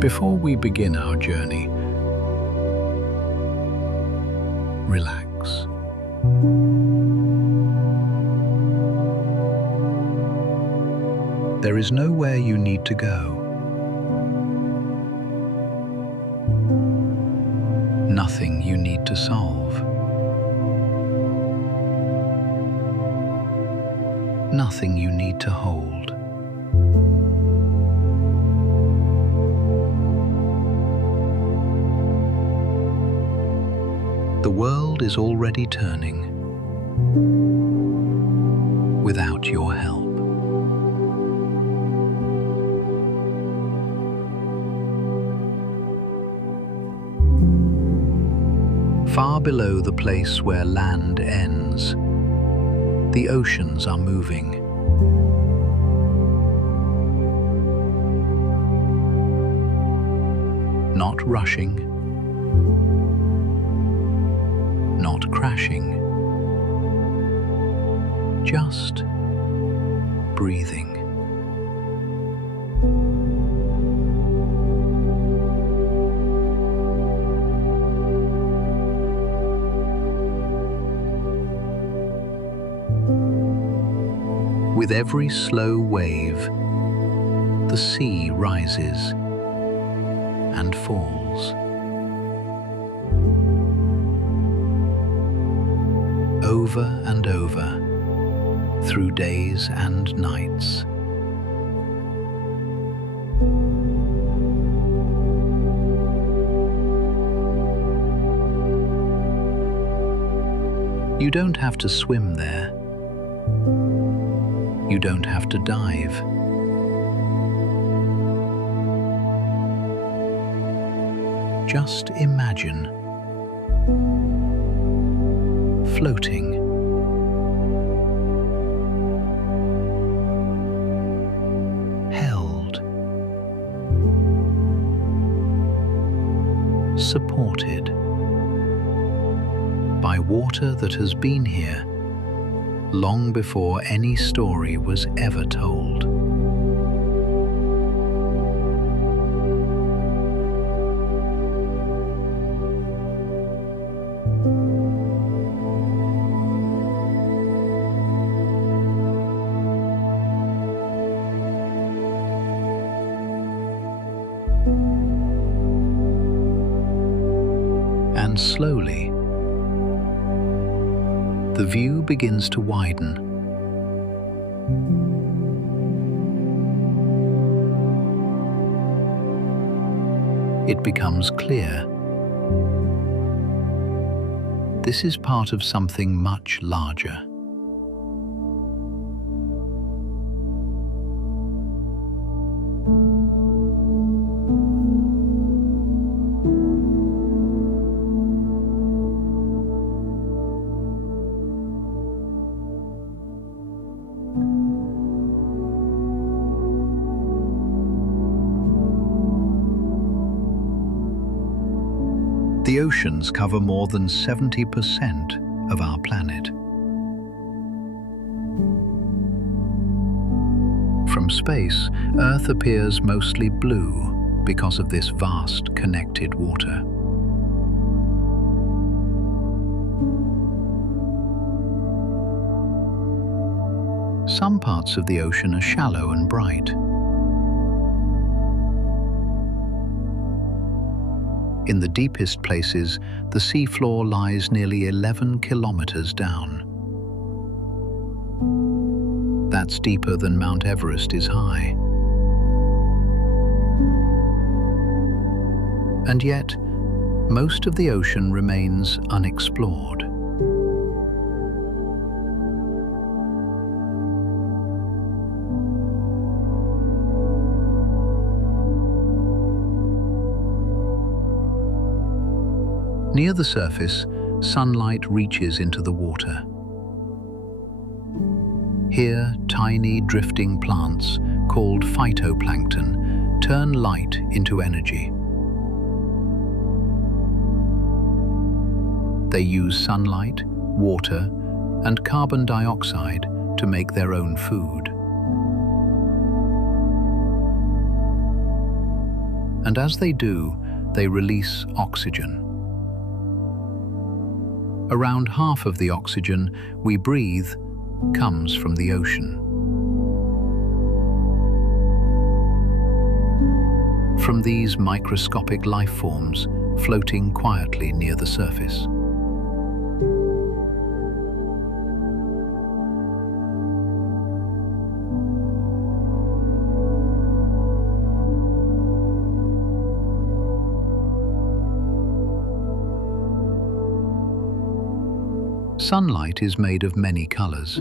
Before we begin our journey, relax. There is nowhere you need to go. Nothing you need to solve. Nothing you need to hold. The world is already turning without your help. Far below the place where land ends, the oceans are moving. Not rushing, not crashing, just breathing. With every slow wave, the sea rises and falls. Over and over, through days and nights. You don't have to swim there. You don't have to dive. Just imagine floating. Held. Supported by water that has been here long before any story was ever told. And slowly, the view begins to widen. It becomes clear. This is part of something much larger. The oceans cover more than 70% of our planet. From space, Earth appears mostly blue because of this vast connected water. Some parts of the ocean are shallow and bright. In the deepest places, the seafloor lies nearly 11 kilometers down. That's deeper than Mount Everest is high. And yet, most of the ocean remains unexplored. Near the surface, sunlight reaches into the water. Here, tiny drifting plants, called phytoplankton, turn light into energy. They use sunlight, water, and carbon dioxide to make their own food. and as they do, they release oxygen. Around half of the oxygen we breathe comes from the ocean. From these microscopic life forms floating quietly near the surface. Sunlight is made of many colors.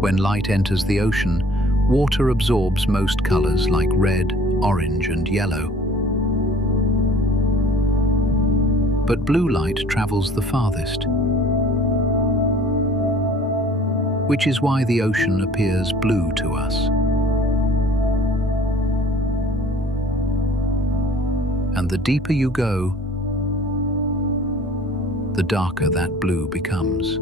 When light enters the ocean, water absorbs most colors like red, orange, and yellow. But blue light travels the farthest, which is why the ocean appears blue to us. And the deeper you go, the darker that blue becomes.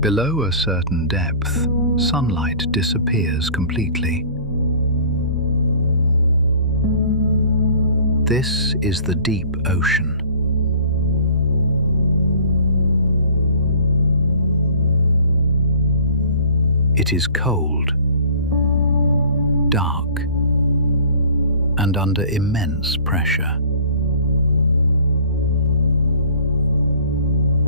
Below a certain depth, sunlight disappears completely. This is the deep ocean. It is cold, dark, and under immense pressure.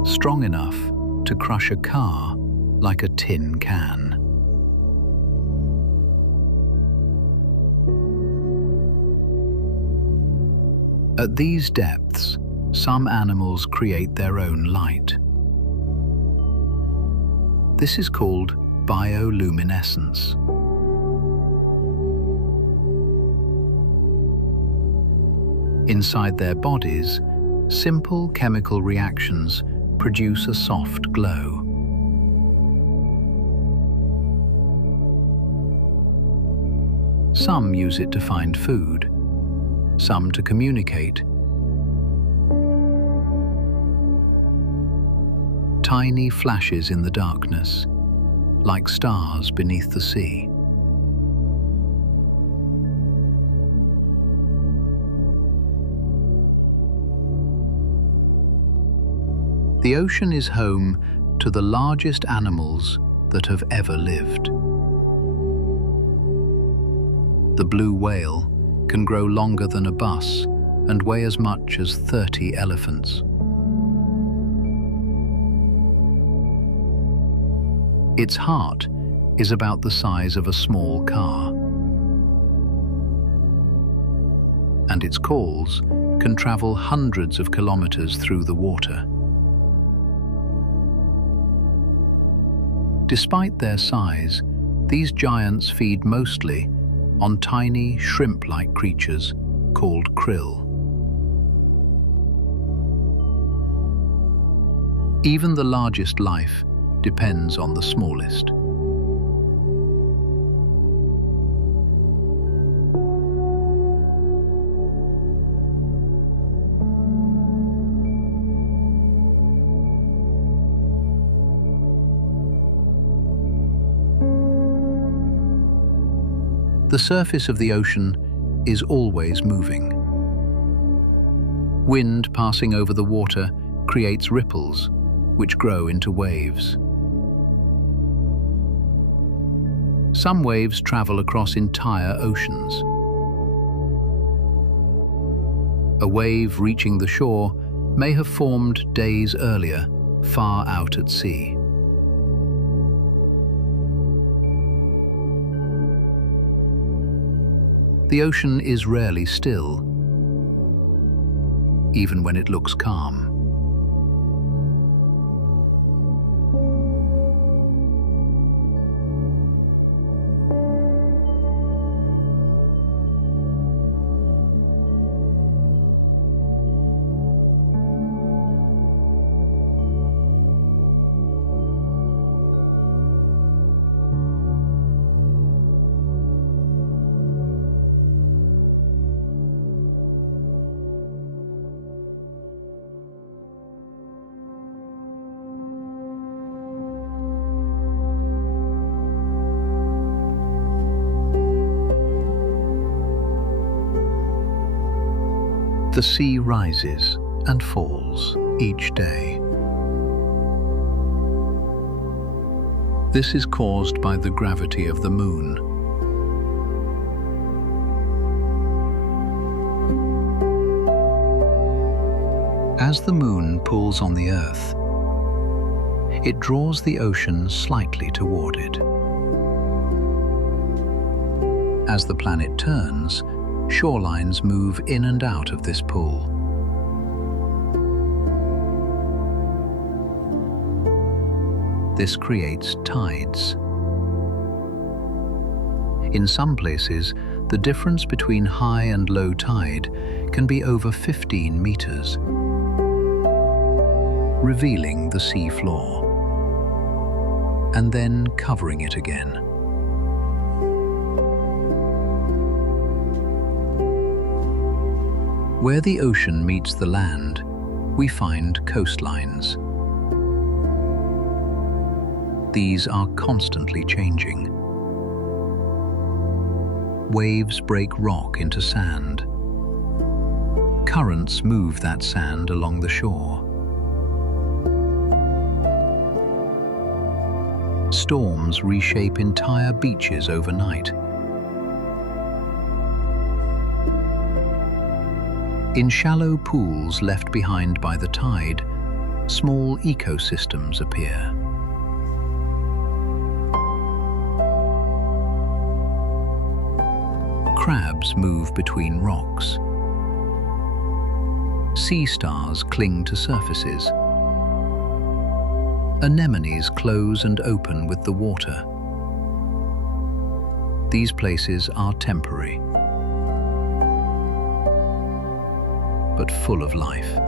Strong enough to crush a car like a tin can. At these depths, some animals create their own light. This is called bioluminescence. Inside their bodies, simple chemical reactions produce a soft glow. Some use it to find food, some to communicate. Tiny flashes in the darkness, like stars beneath the sea. The ocean is home to the largest animals that have ever lived. The blue whale can grow longer than a bus and weigh as much as 30 elephants. Its heart is about the size of a small car. And its calls can travel hundreds of kilometers through the water. Despite their size, these giants feed mostly on tiny shrimp-like creatures called krill. Even the largest life depends on the smallest. The surface of the ocean is always moving. Wind passing over the water creates ripples, which grow into waves. Some waves travel across entire oceans. A wave reaching the shore may have formed days earlier, far out at sea. The ocean is rarely still, even when it looks calm. The sea rises and falls each day. This is caused by the gravity of the moon. As the moon pulls on the Earth, it draws the ocean slightly toward it. As the planet turns, shorelines move in and out of this pull. This creates tides. In some places, the difference between high and low tide can be over 15 meters, revealing the sea floor, and then covering it again. Where the ocean meets the land, we find coastlines. These are constantly changing. Waves break rock into sand. Currents move that sand along the shore. Storms reshape entire beaches overnight. In shallow pools left behind by the tide, small ecosystems appear. Crabs move between rocks. Sea stars cling to surfaces. Anemones close and open with the water. These places are temporary, but full of life.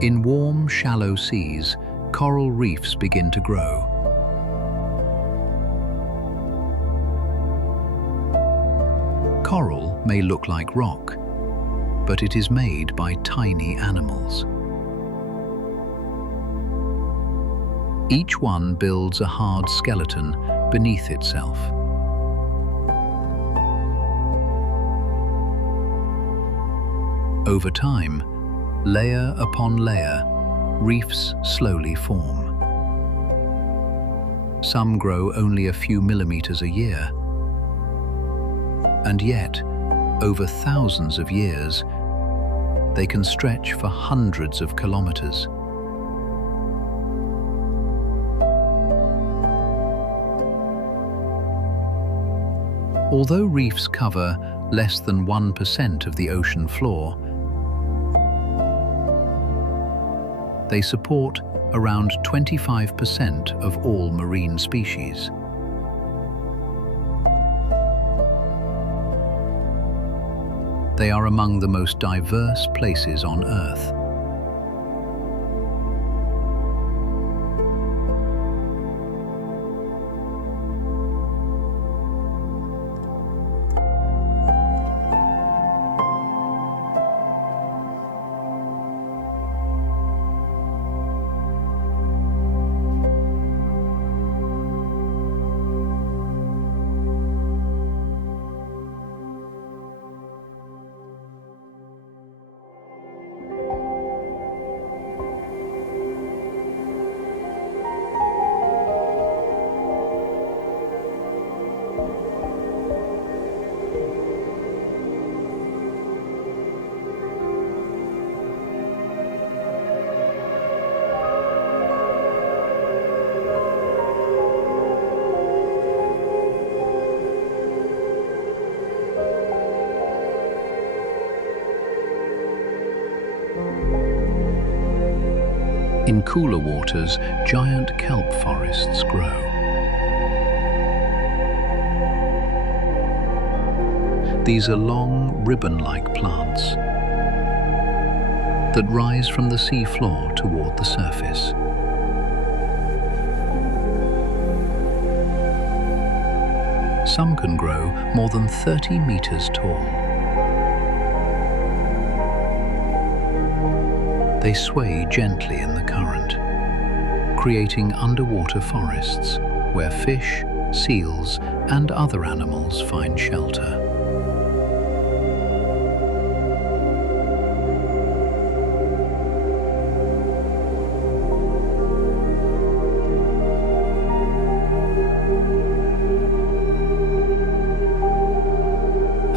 In warm, shallow seas, coral reefs begin to grow. Coral may look like rock, but it is made by tiny animals. Each one builds a hard skeleton beneath itself. Over time, layer upon layer, reefs slowly form. Some grow only a few millimeters a year, and yet, over thousands of years, they can stretch for hundreds of kilometers. Although reefs cover less than 1% of the ocean floor, they support around 25% of all marine species. They are among the most diverse places on Earth. In cooler waters, giant kelp forests grow. These are long, ribbon-like plants that rise from the sea floor toward the surface. Some can grow more than 30 meters tall. They sway gently in the current, creating underwater forests where fish, seals, and other animals find shelter.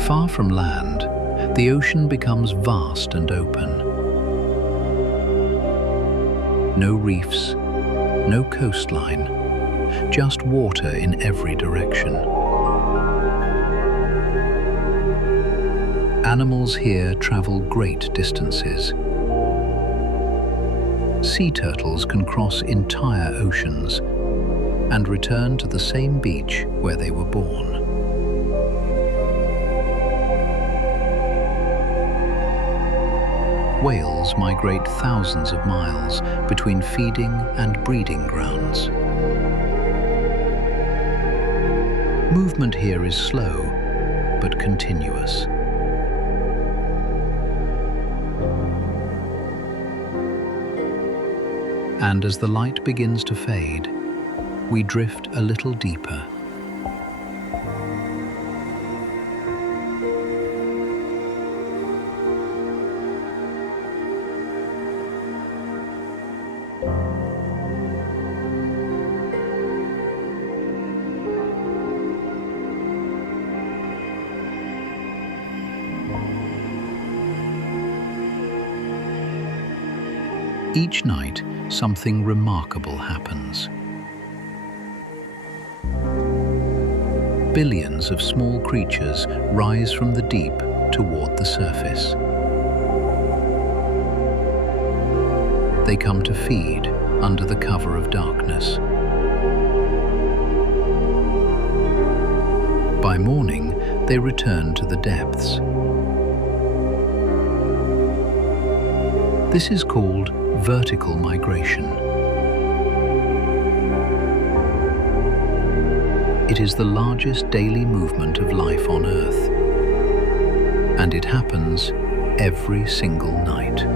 Far from land, the ocean becomes vast and open. No reefs, no coastline, just water in every direction. Animals here travel great distances. Sea turtles can cross entire oceans and return to the same beach where they were born. Whales migrate thousands of miles between feeding and breeding grounds. Movement here is slow, but continuous. And as the light begins to fade, we drift a little deeper. Each night, something remarkable happens. Billions of small creatures rise from the deep toward the surface. They come to feed under the cover of darkness. By morning, they return to the depths. This is called vertical migration. It is the largest daily movement of life on Earth, and it happens every single night.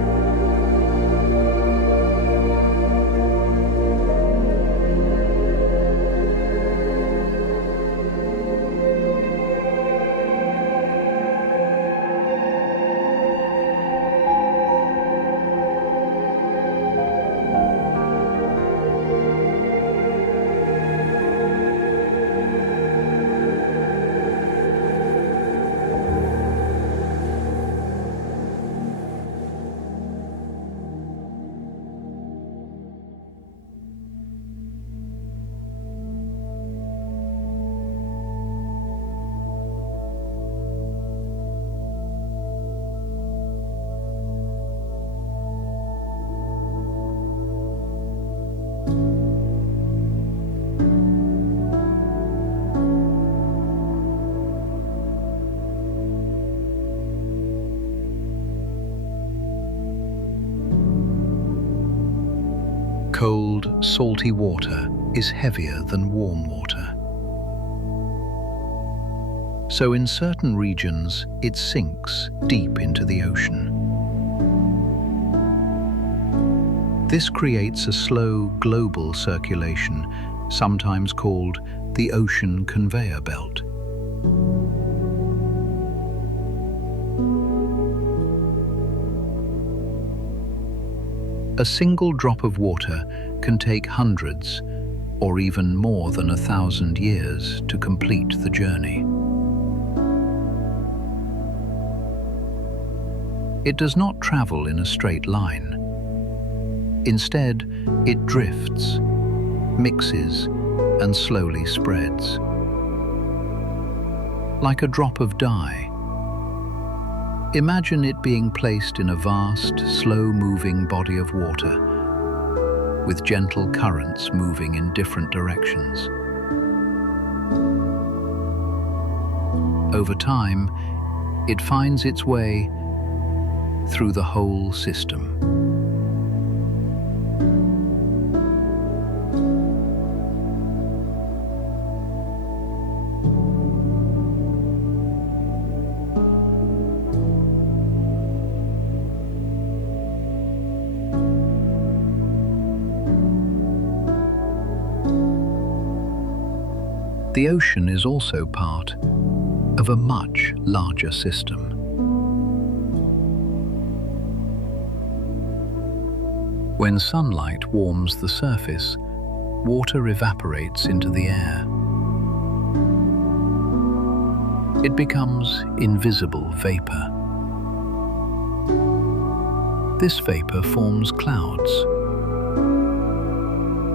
Cold, salty water is heavier than warm water. So in certain regions, it sinks deep into the ocean. This creates a slow global circulation, sometimes called the ocean conveyor belt. A single drop of water can take hundreds, or even more than 1,000 years to complete the journey. It does not travel in a straight line. Instead, it drifts, mixes, and slowly spreads. Like a drop of dye. Imagine it being placed in a vast, slow-moving body of water, with gentle currents moving in different directions. Over time, it finds its way through the whole system. The ocean is also part of a much larger system. When sunlight warms the surface, water evaporates into the air. It becomes invisible vapor. This vapor forms clouds.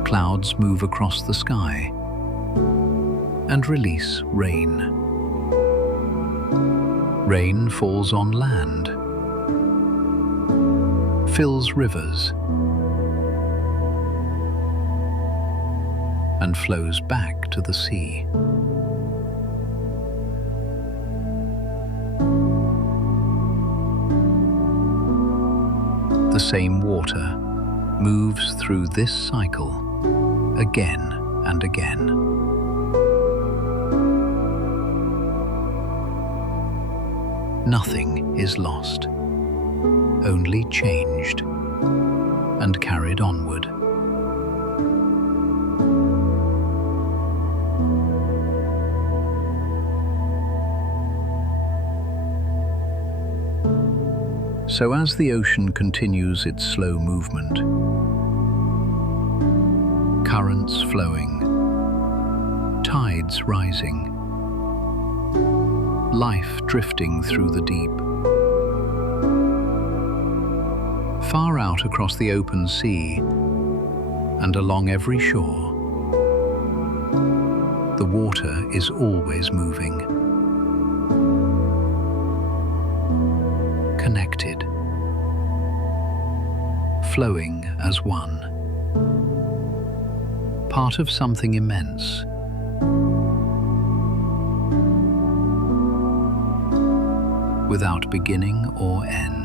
Clouds move across the sky and release rain. Rain falls on land, fills rivers, and flows back to the sea. The same water moves through this cycle again and again. Nothing is lost, only changed and carried onward. So as the ocean continues its slow movement, currents flowing, tides rising, life drifting through the deep. Far out across the open sea and along every shore, the water is always moving, connected, flowing as one, part of something immense. Without beginning or end.